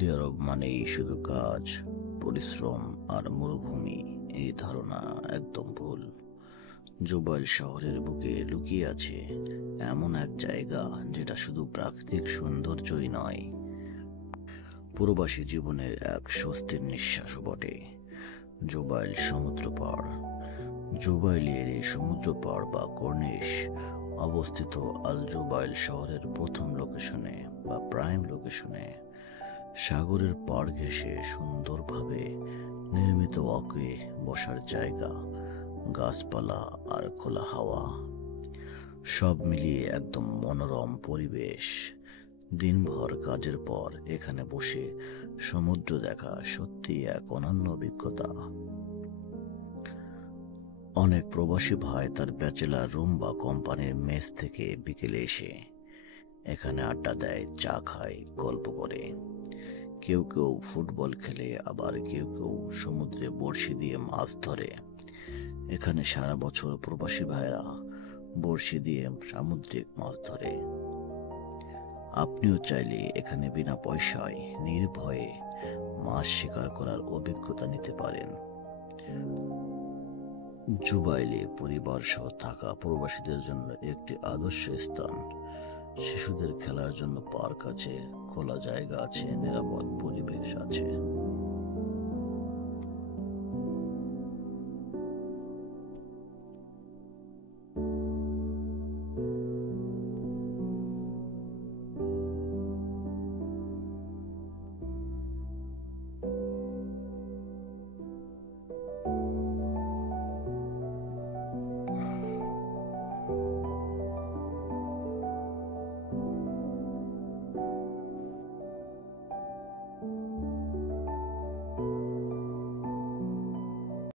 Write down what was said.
Saudi আরব মানেই শুধু কাজ, পরিশ্রম আর মরুভূমি, এই ধারণা একদম ভুল। জুবাইল শহরের বুকে লুকিয়ে আছে এমন এক জায়গা যেটা শুধু প্রাকৃতিক সৌন্দর্যই নয়, প্রবাসী জীবনের এক স্বস্তির নিঃশ্বাসও বটে। জুবাইল সমুদ্র পাড়। জুবাইলের এই সমুদ্র পাড় বা কর্নিশ অবস্থিত আল জুবাইল শহরের প্রথম লোকেশনে বা প্রাইম লোকেশনে। সাগরের পাড় ঘেঁষে সুন্দরভাবে নির্মিত ওয়াকওয়ে, বসার জায়গা, গাছপালা আর খোলা হাওয়া, সব মিলিয়ে একদম মনোরম পরিবেশ। দিনভর কাজের পর এখানে বসে সমুদ্র দেখা সত্যি এক অনন্য অভিজ্ঞতা। অনেক প্রবাসী ভাই তার ব্যাচেলার রুম বা কোম্পানির মেস থেকে বিকেলে এসে এখানে আড্ডা দেয়, চা খায়, গল্প করে। কেউ কেউ ফুটবল খেলে, আবার কেউ কেউ সমুদ্রে বড়শি দিয়ে মাছ ধরে। এখানে সারা বছর প্রবাসী ভাইরা বড়শি দিয়ে সামুদ্রিক মাছ ধরে। আপনিও চাইলে এখানে বিনা পয়সায় নির্ভয়ে মাছ শিকার করার অভিজ্ঞতা নিতে পারেন। জুবাইলে পরিবার সহ থাকা প্রবাসীদের জন্য একটি আদর্শ স্থান। শিশুদের খেলার জন্য পার্ক আছে, খোলা জায়গা আছে, নিরাপদ পরিবেশ আছে।